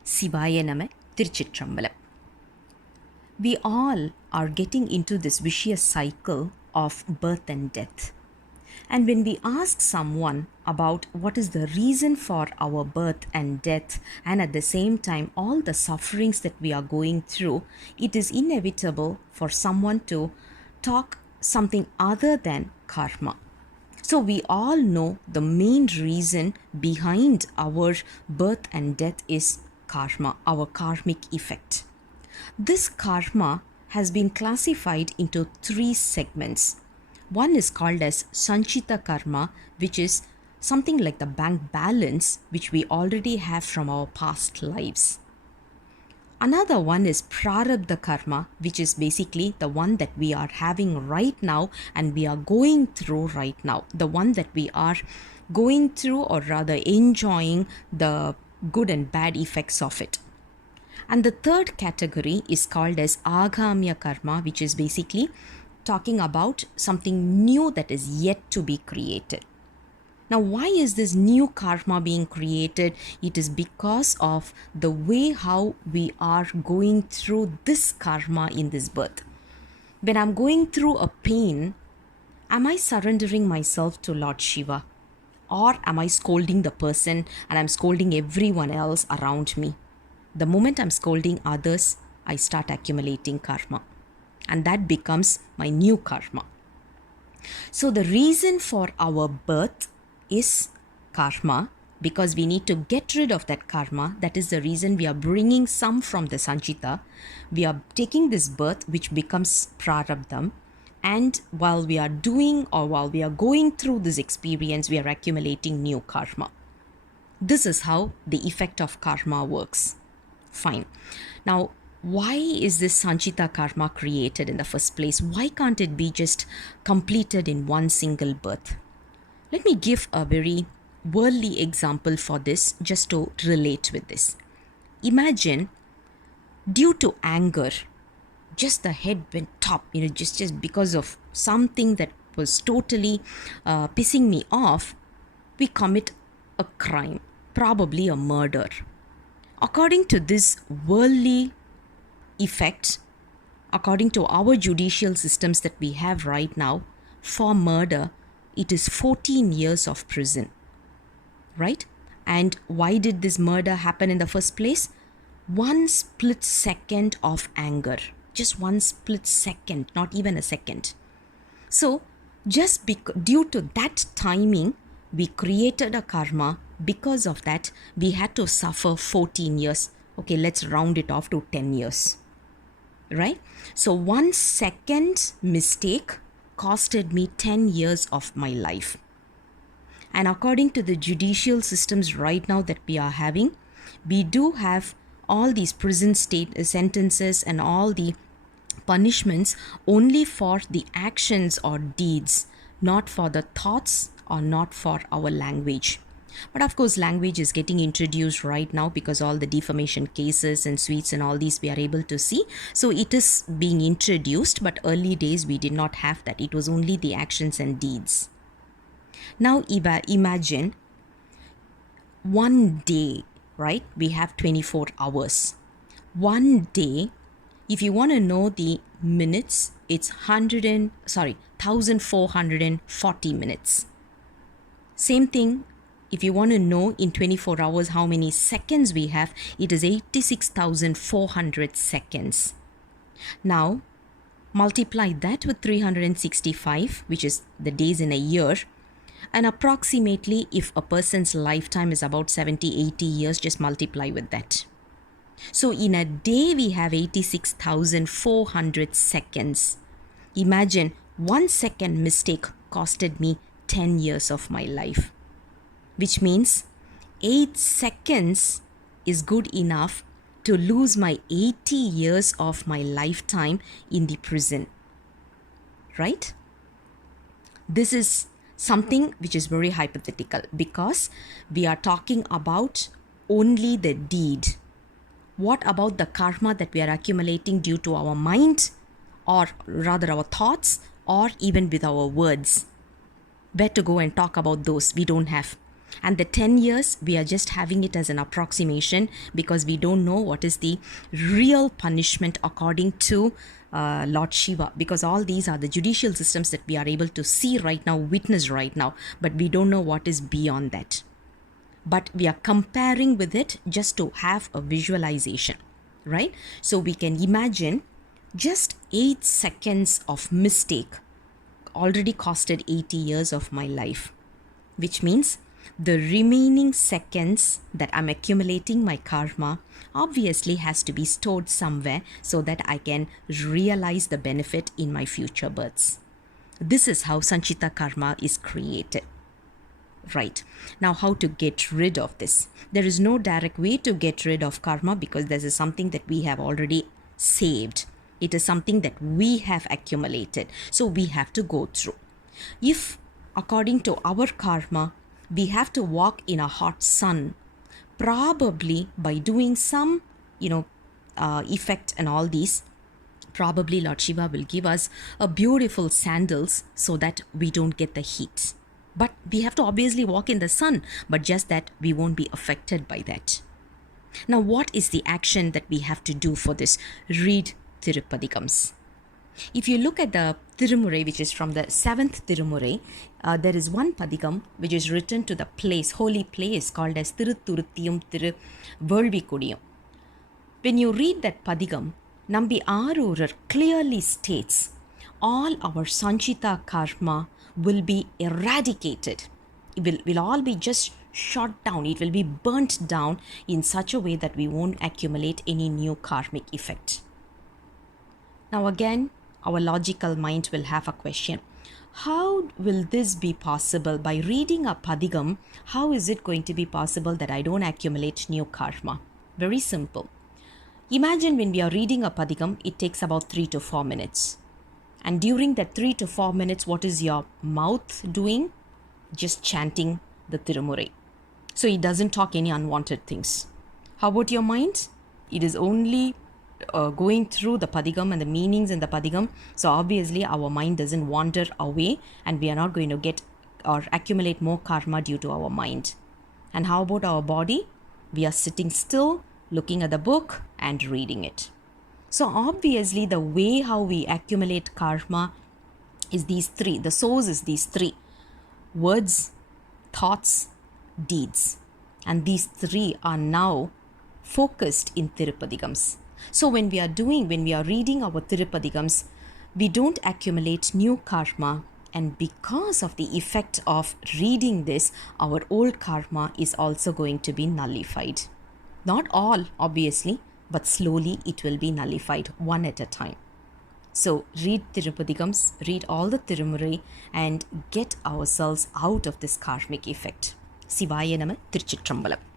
சிவாய நம திருச்சிற்றம்பலம். We all are getting into this vicious cycle of birth and death. And when we ask someone about what is the reason for our birth and death, and at the same time all the sufferings that we are going through, it is inevitable for someone to talk something other than karma. So we all know the main reason behind our birth and death is karma, our karmic effect. This karma has been classified into 3 segments. One is called as Sanchita karma, which is something like the bank balance which we already have from our past lives. Another one is Prarabdha karma, which is basically the one that we are having right now and we are going through right now. The one that we are going through, or rather enjoying the good and bad effects of it. And the third category is called as Agamya karma, which is basically talking about something new that is yet to be created. Now, why is this new karma being created? It is because of the way how we are going through this karma in this birth. When I'm going through a pain, am I surrendering myself to Lord Shiva? Or am I scolding the person and I'm scolding everyone else around me? The moment I'm scolding others, I start accumulating karma. And that becomes my new karma. So the reason for our birth is karma, because we need to get rid of that karma. That is the reason we are bringing some from the Sanchita. We are taking this birth, which becomes Prarabdham. And while we are doing, or while we are going through this experience, we are accumulating new karma. This is how the effect of karma works. Fine. Now, why is this Sanchita karma created in the first place? Why can't it be just completed in one single birth? Let me give a very worldly example for this, just to relate with this. Imagine, due to anger, just the head went top, just because of something that was totally pissing me off, we commit a crime, probably a murder. According to this worldly effect, according to our judicial systems that we have right now, for murder, it is 14 years of prison, right? And why did this murder happen in the first place? One split second of anger, just one split second, not even a second. So just due to that timing, we created a karma. Because of that, we had to suffer 14 years. Okay, let's round it off to 10 years, right? So 1 second mistake costed me 10 years of my life. And according to the judicial systems right now that we are having, we do have all these prison sentences and all the punishments only for the actions or deeds, not for the thoughts or not for our language. But of course, language is getting introduced right now because all the defamation cases and suits and all these we are able to see. So it is being introduced, but early days we did not have that. It was only the actions and deeds. Now imagine one day, right? We have 24 hours. One day, if you want to know the minutes, it's 1440 minutes. Same thing. If you want to know in 24 hours how many seconds we have, it is 86,400 seconds. Now, multiply that with 365, which is the days in a year. And approximately, if a person's lifetime is about 70-80 years, just multiply with that. So in a day, we have 86,400 seconds. Imagine 1 second mistake costed me 10 years of my life. Which means 8 seconds is good enough to lose my 80 years of my lifetime in the prison. Right? This is something which is very hypothetical because we are talking about only the deed. What about the karma that we are accumulating due to our mind, or rather our thoughts, or even with our words? Where to go and talk about those? We don't have. And the 10 years, we are just having it as an approximation because we don't know what is the real punishment according to Lord Shiva, because all these are the judicial systems that we are able to see right now, witness right now, but we don't know what is beyond that. But we are comparing with it just to have a visualization, right? So we can imagine just 8 seconds of mistake already costed 80 years of my life, which means the remaining seconds that I'm accumulating my karma obviously has to be stored somewhere so that I can realize the benefit in my future births. This is how Sanchita karma is created. Right. Now, how to get rid of this? There is no direct way to get rid of karma because this is something that we have already saved. It is something that we have accumulated. So we have to go through. If, according to our karma, we have to walk in a hot sun, probably by doing some, effect and all these, probably Lord Shiva will give us a beautiful sandals so that we don't get the heat. But we have to obviously walk in the sun, but just that we won't be affected by that. Now, what is the action that we have to do for this? Read thirupathigams. If you look at the Tirumurai, which is from the 7th Tirumurai, there is one Pathigam which is written to the place, holy place called as Thiruthurutiyum Thiru Velvikudiyum. When you read that Pathigam, Nambi Arurar clearly states all our Sanchita karma will be eradicated. It will all be just shot down. It will be burnt down in such a way that we won't accumulate any new karmic effect. Now again, our logical mind will have a question. How will this be possible? By reading a Pathigam, how is it going to be possible that I don't accumulate new karma? Very simple. Imagine when we are reading a Pathigam, it takes about 3 to 4 minutes. And during that 3 to 4 minutes, what is your mouth doing? Just chanting the Tirumurai. So it doesn't talk any unwanted things. How about your mind? It is only going through the Pathigam and the meanings in the Pathigam. So obviously our mind doesn't wander away and we are not going to get or accumulate more karma due to our mind. And how about our body? We are sitting still, looking at the book and reading it. So obviously the way how we accumulate karma is these three. The source is these three: words, thoughts, deeds. And these three are now focused in Thirupathigams. So when we are reading our Thirupathigams, we don't accumulate new karma. And because of the effect of reading this, our old karma is also going to be nullified. Not all, obviously, but slowly it will be nullified one at a time. So read Thirupathigams, read all the Tirumurai and get ourselves out of this karmic effect. Sivaya Nama, Tiruchitrambalam.